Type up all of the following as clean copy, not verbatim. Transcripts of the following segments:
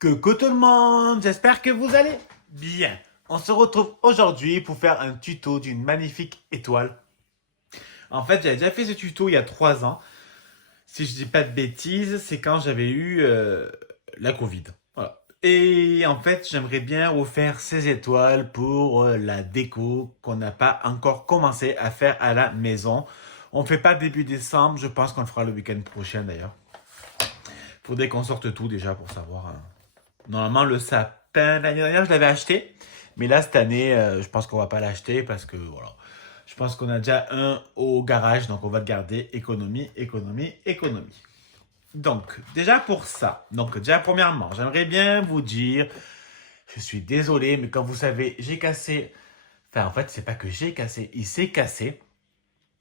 Coucou tout le monde, j'espère que vous allez bien. On se retrouve aujourd'hui pour faire un tuto d'une magnifique étoile. En fait, j'avais déjà fait ce tuto il y a 3 ans. Si je dis pas de bêtises, c'est quand j'avais eu la Covid. Voilà. Et en fait, j'aimerais bien refaire ces étoiles pour la déco qu'on n'a pas encore commencé à faire à la maison. On ne fait pas début décembre, je pense qu'on le fera le week-end prochain d'ailleurs. Faudrait qu'on sorte tout déjà pour savoir. Normalement, le sapin, l'année dernière, je l'avais acheté. Mais là, cette année, je pense qu'on va pas l'acheter parce que, voilà. Je pense qu'on a déjà un au garage, donc on va le garder. Économie, économie, économie. Donc, déjà pour ça. Donc, déjà, premièrement, j'aimerais bien vous dire, je suis désolé, mais comme vous savez, j'ai cassé. Enfin, en fait, c'est pas que j'ai cassé, il s'est cassé.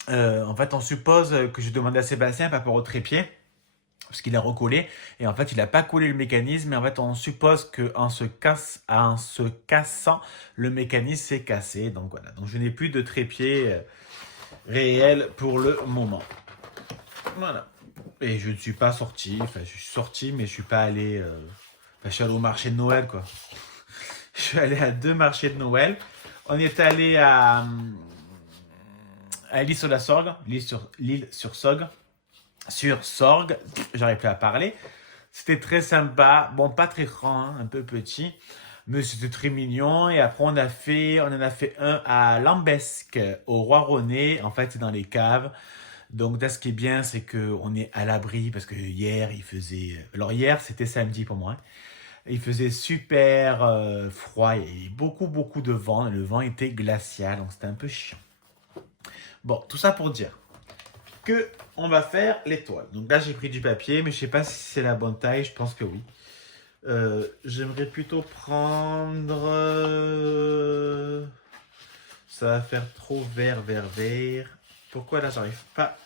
En fait, on suppose que je demandais à Sébastien par rapport au trépied parce qu'il a recollé et en fait il n'a pas collé le mécanisme et en fait on suppose qu'en se cassant le mécanisme s'est cassé, donc voilà, donc je n'ai plus de trépied réel pour le moment, voilà. Et je ne suis pas sorti, enfin je suis sorti mais je suis pas allé enfin je suis allé au marché de Noël quoi. Je suis allé à 2 marchés de Noël. On est allé à l'île sur la Sorgue, l'île sur Sorgue, j'arrive plus à parler. C'était très sympa. Bon, pas très grand, hein, un peu petit. Mais c'était très mignon. Et après, on en a fait un à Lambesque, au Roi-René. En fait, c'est dans les caves. Donc, là, ce qui est bien, c'est qu'on est à l'abri parce que hier, il faisait. Alors, hier, c'était samedi pour moi, hein. Il faisait super froid. Il y avait beaucoup, beaucoup de vent. Le vent était glacial. Donc, c'était un peu chiant. Bon, tout ça pour dire que on va faire l'étoile. Donc là, j'ai pris du papier, mais je sais pas si c'est la bonne taille. Je pense que oui. J'aimerais plutôt prendre. Ça va faire trop vert, vert, vert. Pourquoi là, j'arrive pas.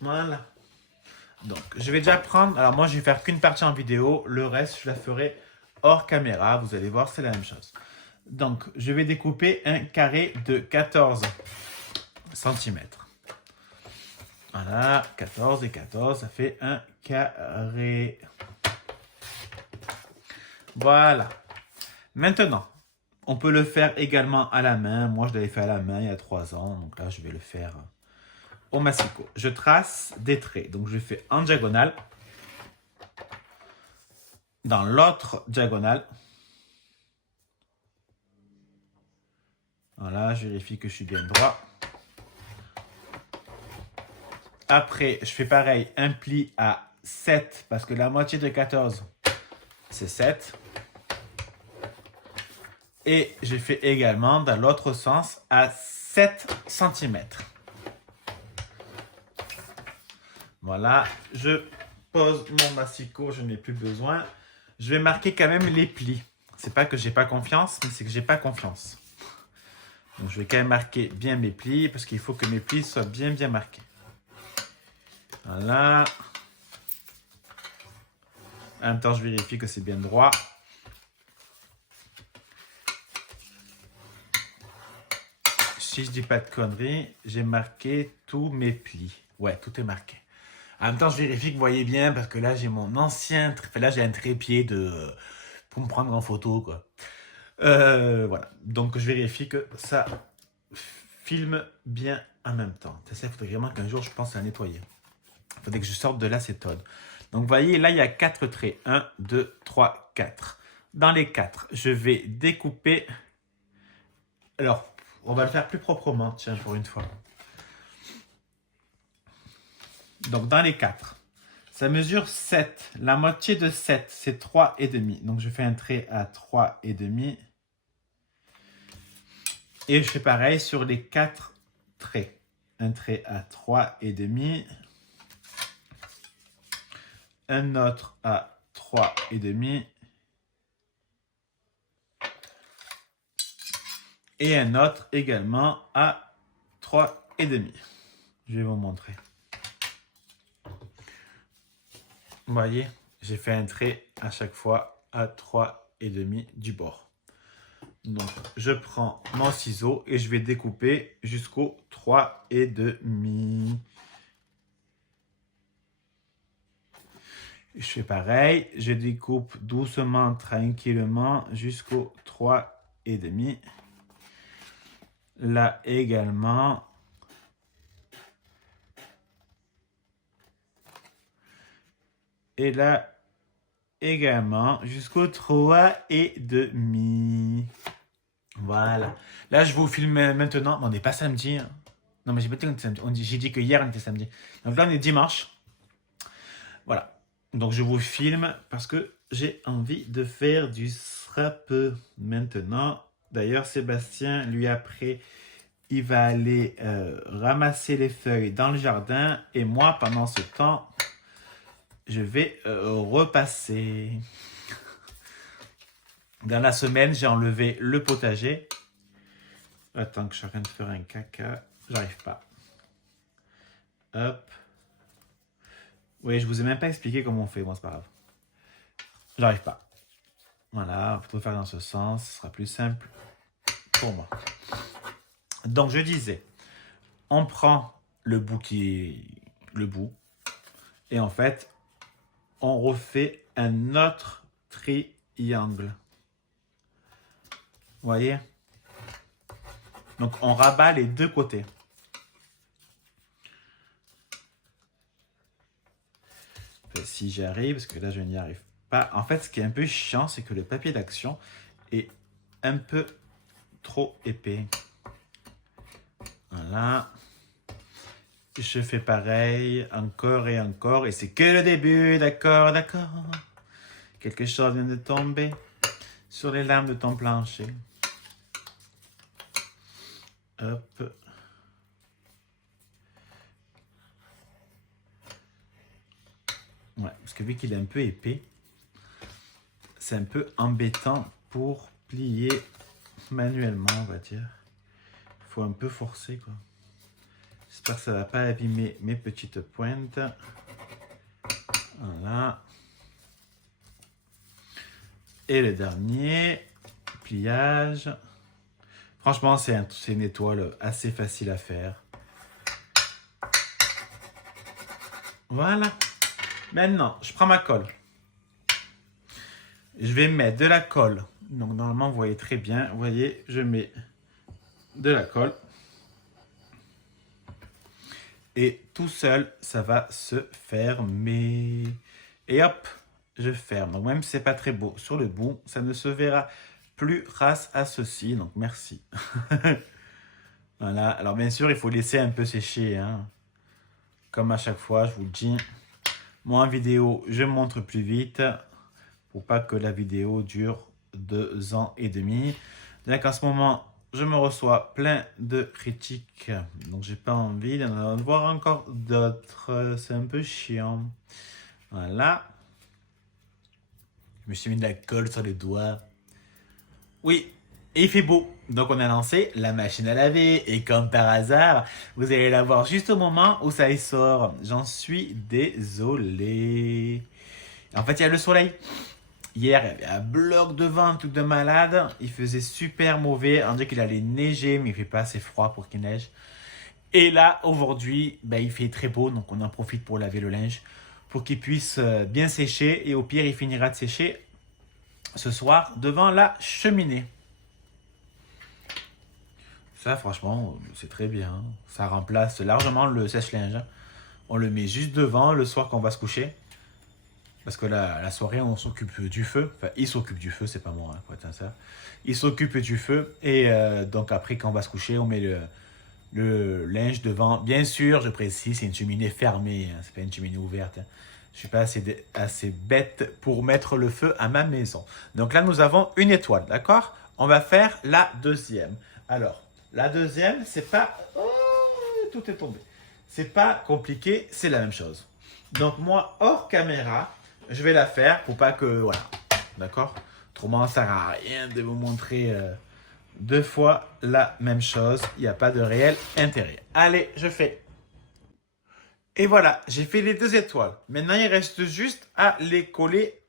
Voilà. Donc, je vais déjà prendre. Alors, moi, je vais faire qu'une partie en vidéo. Le reste, je la ferai hors caméra. Vous allez voir, c'est la même chose. Donc, je vais découper un carré de 14 centimètres. Voilà, 14 et 14, ça fait un carré. Voilà. Maintenant, on peut le faire également à la main. Moi, je l'avais fait à la main il y a 3 ans. Donc là, je vais le faire au massicot. Je trace des traits. Donc, je fais en diagonale. Dans l'autre diagonale. Voilà, je vérifie que je suis bien droit. Après, je fais pareil, un pli à 7 parce que la moitié de 14, c'est 7. Et j'ai fait également dans l'autre sens à 7 centimètres. Voilà, je pose mon massicot, je n'ai plus besoin. Je vais marquer quand même les plis. C'est pas que j'ai pas confiance, mais c'est que j'ai pas confiance. Donc je vais quand même marquer bien mes plis parce qu'il faut que mes plis soient bien bien marqués. Voilà. En même temps, je vérifie que c'est bien droit. Si je dis pas de conneries, j'ai marqué tous mes plis. Ouais, tout est marqué. En même temps, je vérifie que vous voyez bien parce que là, j'ai mon ancien. Là, j'ai un trépied pour me prendre en photo, quoi. Voilà. Donc, je vérifie que ça filme bien en même temps. Ça, il faudrait vraiment qu'un jour, je pense à nettoyer. Il faudrait que je sorte de l'acétone. Donc, vous voyez, là, il y a 4 traits. 1, 2, 3, 4. Dans les 4, je vais découper. Alors, on va le faire plus proprement, tiens, pour une fois. Donc, dans les 4, ça mesure 7. La moitié de 7, c'est 3,5. Donc, je fais un trait à 3,5. Et je fais pareil sur les 4 traits. Un trait à 3,5. Un autre à 3,5. Et un autre également à 3,5. Je vais vous montrer. Vous voyez, j'ai fait un trait à chaque fois à 3,5 du bord. Donc, je prends mon ciseau et je vais découper jusqu'au 3,5. Je fais pareil, je découpe doucement, tranquillement jusqu'au 3,5. Là également. Et là également jusqu'au 3,5. Voilà. Là, je vous filme maintenant. Mais on n'est pas samedi. Hein. Non, mais j'ai pas dit qu'on était samedi. J'ai dit que hier, on était samedi. Donc là, on est dimanche. Voilà. Donc, je vous filme parce que j'ai envie de faire du scrap maintenant. D'ailleurs, Sébastien, lui, après, il va aller ramasser les feuilles dans le jardin. Et moi, pendant ce temps, je vais repasser. Dans la semaine, j'ai enlevé le potager. Attends que je suis en train de faire un caca. J'arrive pas. Hop. Oui, je vous ai même pas expliqué comment on fait. Bon, c'est pas grave. J'arrive pas. Voilà, on peut faire dans ce sens. Ce sera plus simple pour moi. Donc, je disais, on prend le bout le bout. Et en fait, on refait un autre triangle. Vous voyez? Donc, on rabat les deux côtés. Si j'y arrive, parce que là, je n'y arrive pas. En fait, ce qui est un peu chiant, c'est que le papier d'action est un peu trop épais. Voilà. Je fais pareil, encore et encore. Et c'est que le début, d'accord, d'accord. Quelque chose vient de tomber sur les lames de ton plancher. Hop. Ouais, parce que vu qu'il est un peu épais, c'est un peu embêtant pour plier manuellement, on va dire. Il faut un peu forcer, quoi. J'espère que ça ne va pas abîmer mes petites pointes. Voilà. Et le dernier, pliage. Franchement, c'est une étoile assez facile à faire. Voilà. Maintenant, je prends ma colle. Je vais mettre de la colle. Donc, normalement, vous voyez très bien. Vous voyez, je mets de la colle. Et tout seul, ça va se fermer. Et hop, je ferme. Donc, même si c'est pas très beau sur le bout, ça ne se verra plus grâce à ceci. Donc, merci. Voilà. Alors, bien sûr, il faut laisser un peu sécher. Hein. Comme à chaque fois, je vous le dis. Moi, en vidéo, je montre plus vite pour pas que la vidéo dure 2 ans et demi. Donc, en ce moment, je me reçois plein de critiques. Donc, j'ai pas envie d'en voir encore d'autres. C'est un peu chiant. Voilà. Je me suis mis de la colle sur les doigts. Oui, et il fait beau. Donc on a lancé la machine à laver. Et comme par hasard, vous allez la voir juste au moment où ça y sort. J'en suis désolé. En fait, il y a le soleil. Hier, il y avait un bloc de vent, un truc de malade. Il faisait super mauvais. On dirait qu'il allait neiger, mais il fait pas assez froid pour qu'il neige. Et là, aujourd'hui, il fait très beau. Donc on en profite pour laver le linge. Pour qu'il puisse bien sécher. Et au pire, il finira de sécher ce soir devant la cheminée. Ça, franchement, c'est très bien. Ça remplace largement le sèche-linge. On le met juste devant le soir quand on va se coucher. Parce que la soirée, on s'occupe du feu. Enfin, il s'occupe du feu, c'est pas moi, ça. Il s'occupe du feu. Et donc après, quand on va se coucher, on met le linge devant. Bien sûr, je précise, c'est une cheminée fermée. Hein, c'est pas une cheminée ouverte. Hein. Je suis pas assez bête pour mettre le feu à ma maison. Donc là, nous avons une étoile, d'accord? On va faire la deuxième. Alors, la deuxième, c'est pas... Oh, tout est tombé. C'est pas compliqué, c'est la même chose. Donc moi, hors caméra, je vais la faire pour pas que... Voilà, d'accord? Autrement, ça sert à rien de vous montrer deux fois la même chose. Il n'y a pas de réel intérêt. Allez, je fais. Et voilà, j'ai fait les deux étoiles. Maintenant, il reste juste à les coller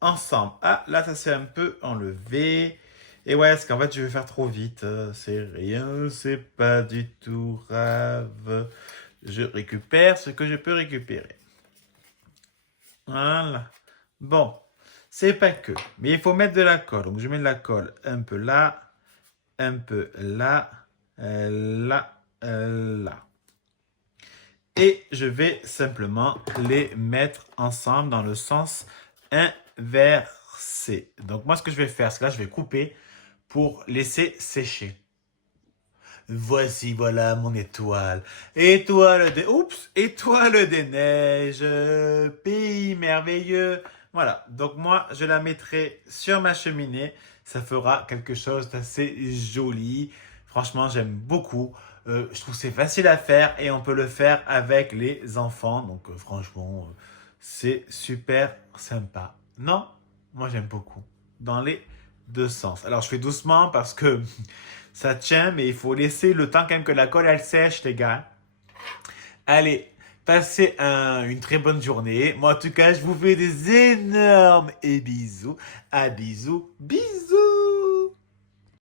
ensemble. Ah, là, ça s'est un peu enlevé. Et ouais, parce qu'en fait, je vais faire trop vite. C'est rien, c'est pas du tout grave. Je récupère ce que je peux récupérer. Voilà. Bon, c'est pas que. Mais il faut mettre de la colle. Donc je mets de la colle un peu là, un peu là, là. Et je vais simplement les mettre ensemble dans le sens inversé. Donc moi ce que je vais faire, c'est que là je vais couper pour laisser sécher. Voici, voilà mon étoile. Étoile des neiges, pays merveilleux. Voilà, donc moi, je la mettrai sur ma cheminée. Ça fera quelque chose d'assez joli. Franchement, j'aime beaucoup. Je trouve que c'est facile à faire et on peut le faire avec les enfants. Donc franchement, c'est super sympa. Non? Moi, j'aime beaucoup. Dans les deux sens. Alors, je fais doucement parce que ça tient, mais il faut laisser le temps quand même que la colle elle sèche, les gars. Allez, passez une très bonne journée. Moi, en tout cas, je vous fais des énormes et bisous. À bisous, bisous.